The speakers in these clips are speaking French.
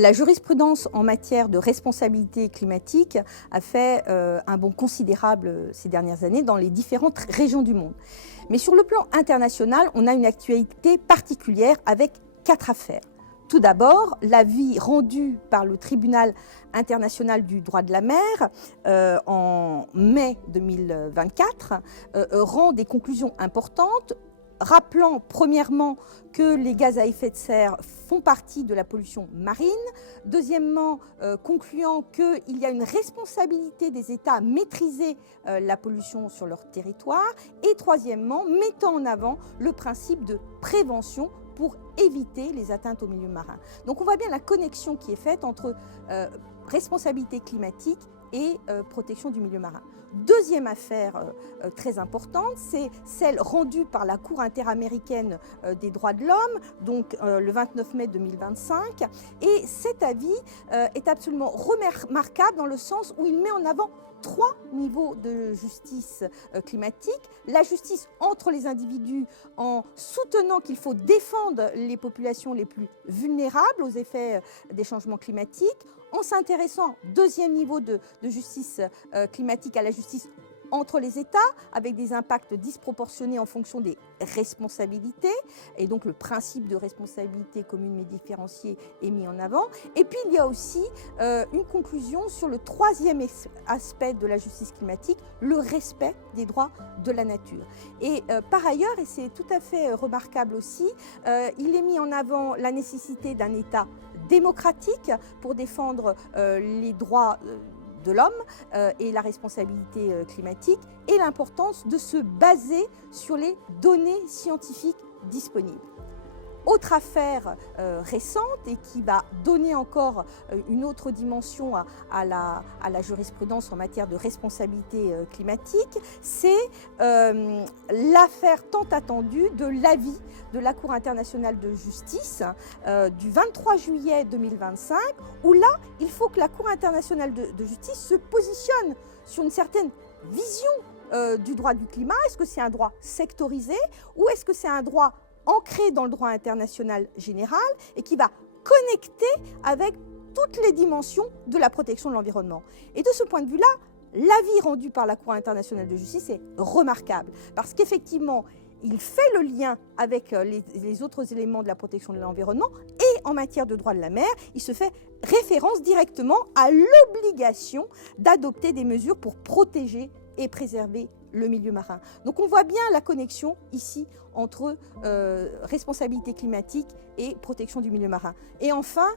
La jurisprudence en matière de responsabilité climatique a fait un bond considérable ces dernières années dans les différentes régions du monde. Mais sur le plan international, on a une actualité particulière avec 4 affaires. Tout d'abord, l'avis rendu par le Tribunal international du droit de la mer en mai 2024 rend des conclusions importantes, rappelant premièrement que les gaz à effet de serre font partie de la pollution marine, deuxièmement concluant qu'il y a une responsabilité des États à maîtriser la pollution sur leur territoire, et troisièmement mettant en avant le principe de prévention pour éviter les atteintes au milieu marin. Donc on voit bien la connexion qui est faite entre responsabilité climatique et protection du milieu marin. Deuxième affaire très importante, c'est celle rendue par la Cour interaméricaine des droits de l'homme, donc le 29 mai 2025. Et cet avis est absolument remarquable dans le sens où il met en avant 3 niveaux de justice climatique. La justice entre les individus en soutenant qu'il faut défendre les populations les plus vulnérables aux effets des changements climatiques, en s'intéressant, deuxième niveau de justice climatique, à la justice entre les États, avec des impacts disproportionnés en fonction des responsabilités, et donc le principe de responsabilité commune mais différenciée est mis en avant. Et puis il y a aussi une conclusion sur le troisième aspect de la justice climatique, le respect des droits de la nature. Et par ailleurs, et c'est tout à fait remarquable aussi, il est mis en avant la nécessité d'un État démocratique pour défendre les droits de l'homme et la responsabilité climatique, et l'importance de se baser sur les données scientifiques disponibles. Autre affaire récente et qui va donner encore une autre dimension à la jurisprudence en matière de responsabilité climatique, c'est l'affaire tant attendue de l'avis de la Cour internationale de justice du 23 juillet 2025, où là, il faut que la Cour internationale de justice se positionne sur une certaine vision du droit du climat. Est-ce que c'est un droit sectorisé ou est-ce que c'est un droit ancré dans le droit international général et qui va connecter avec toutes les dimensions de la protection de l'environnement. Et de ce point de vue-là, l'avis rendu par la Cour internationale de justice est remarquable parce qu'effectivement, il fait le lien avec les autres éléments de la protection de l'environnement, et en matière de droit de la mer, il se fait référence directement à l'obligation d'adopter des mesures pour protéger et préserver le milieu marin. Donc on voit bien la connexion ici entre responsabilité climatique et protection du milieu marin. Et enfin,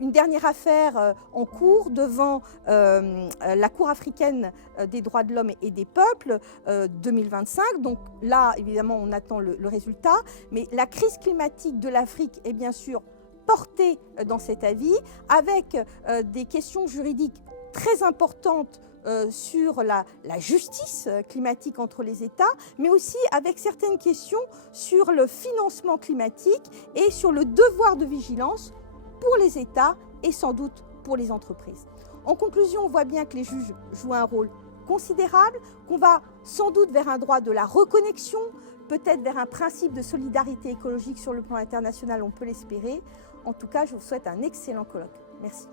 une dernière affaire en cours devant la Cour africaine des droits de l'homme et des peuples 2025. Donc là, évidemment, on attend le résultat, mais la crise climatique de l'Afrique est bien sûr portée dans cet avis, avec des questions juridiques très importantes sur la justice climatique entre les États, mais aussi avec certaines questions sur le financement climatique et sur le devoir de vigilance pour les États et sans doute pour les entreprises. En conclusion, on voit bien que les juges jouent un rôle considérable, qu'on va sans doute vers un droit de la reconnexion, peut-être vers un principe de solidarité écologique sur le plan international, on peut l'espérer. En tout cas, je vous souhaite un excellent colloque. Merci.